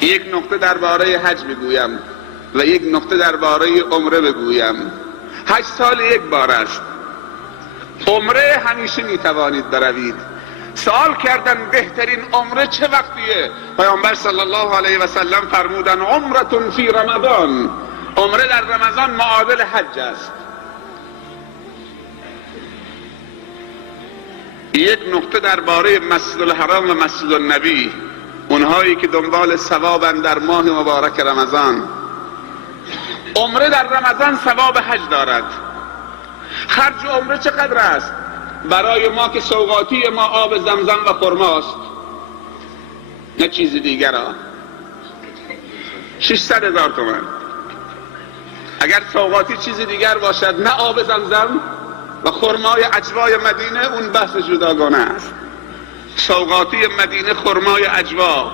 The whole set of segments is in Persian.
یک نکته درباره حج بگویم و یک نکته درباره عمره بگویم. حج سال یک بار است، عمره همیشه میتوانید بروید. سوال کردن بهترین عمره چه وقتیه؟ پیامبر صلی الله علیه و سلم فرمودن عمرة فی رمضان، عمره در رمضان معادل حج است. یک نکته درباره مسجد الحرام و مسجد النبی، اونهایی که دنبال ثوابن در ماه مبارک رمضان. عمره در رمضان ثواب حج دارد. خرج عمره چقدر است؟ برای ما که سوغاتی ما آب زمزم و خرماست، نه چیز دیگر ها، 600,000 تومان. اگر سوغاتی چیز دیگر باشد، نه آب زمزم و خرمای عجوای مدینه، اون بحث جداگانه است. سوغاتی مدینه خرمای عجوا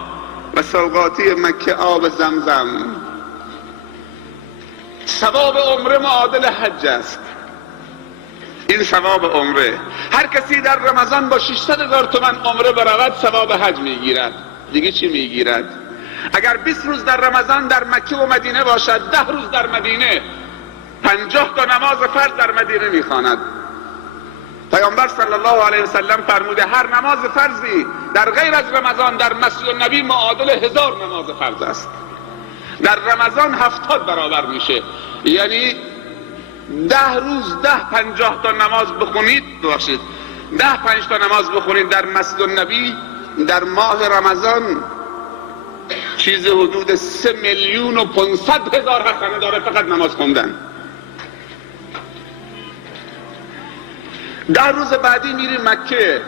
و سوغاتی مکه آب زمزم. ثواب عمره معادل حج است. این ثواب عمره. هر کسی در رمضان با 600,000 تومان عمره برود ثواب حج میگیرد. دیگه چی میگیرد؟ اگر 20 روز در رمضان در مکه و مدینه باشد، 10 روز در مدینه، 50 تا نماز فرض در مدینه میخواند. پیامبر صلی الله علیه و سلم فرموده هر نماز فرضی در غیر از رمضان در مسجد النبی معادل 1000 نماز فرض است. در رمضان 70 برابر میشه. یعنی 10 روز 50 تا نماز بخونید، 5 تا نماز بخونید در مسجد النبی در ماه رمضان، چیز حدود 3,500,000 حسنه داره فقط نماز خوندن. 10 روز بعدی میری مکه،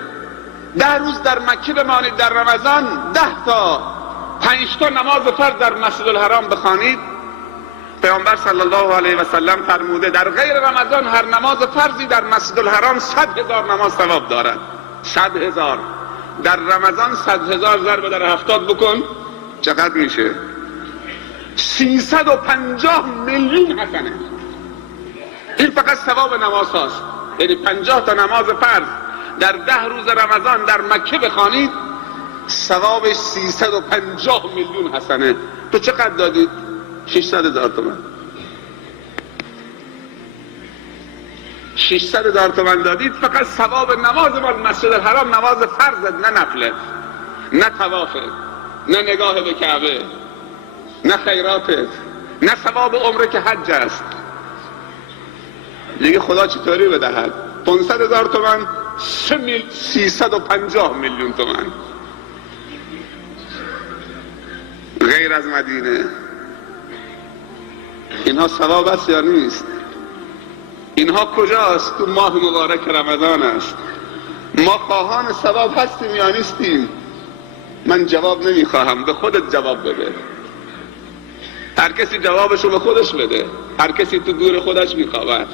10 روز در مکه بمانید در رمضان، 5 تا نماز فرض در مسجد الحرام بخوانید. پیامبر صلی الله علیه و سلم فرموده در غیر رمضان هر نماز فرضی در مسجد الحرام 100,000 نماز ثواب دارد. 100,000 در رمضان، 100,000 ضرب در 70 بکن، چقدر میشه؟ 350 میلیون حسنه. این فقط ثواب نماز هاست. یعنی 50 تا نماز فرض در 10 روز رمضان در مکه بخوانید، ثوابش 350 میلیون حسنه. تو چقدر دادید؟ 600,000 تومان. 600,000 تومان دادید فقط ثواب نماز مال مسجد الحرام، نماز فرض، نه نفله، نه طوافه، نه نگاه به کعبه، نه خیراتت، نه ثواب عمره که حج است. دیگه خدا چطوری بدهد؟ 500,000 تومان، 350 میلیون تومان. غیر از مدینه. اینها ثواب است یا نیست؟ اینها کجاست؟ تو ماه مبارک رمضان است. ما خواهان ثواب هستیم یا نیستیم؟ من جواب نمیخواهم، به خودت جواب بده. هر کسی جوابشو به خودش بده. هر کسی تو گور خودش میخوابد.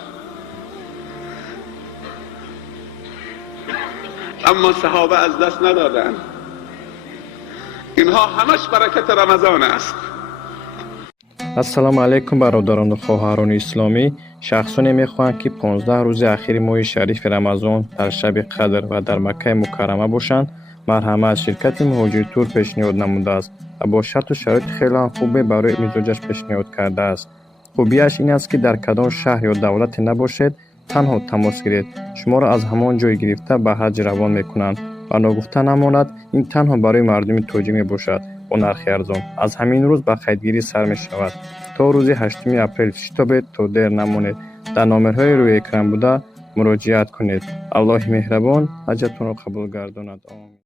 اما صحابه از دست ندادن. اینها همش برکت رمضان است. السلام علیکم برادران و خواهران اسلامی. شخصانی میخواهند که 15 روز اخیر ماه شریف رمضان در شب قدر و در مکه مکرمه باشند، مرحمه از شرکت مهاجر تور پیشنهاد نموده است و با شرط و شرایط خیلی خوبه برای مزاجش پیشنهاد کرده است. خوبیش این است که در کدام شهر یا دولت نباشد، تنها تماس گیرید، شما را از همان جای گرفته به حج روان میکنند و نگفته نماند این تنها برای مردم توجیه می باشد با نرخ ارزان. از همین روز به قیدگیری سر می شود تا روز 8 اپریل شتابید تا دیر نمانید. در نامرهای روی اکران بوده مراجعت کنید. الله مهربان حجتون را قبول گرداند. آمین.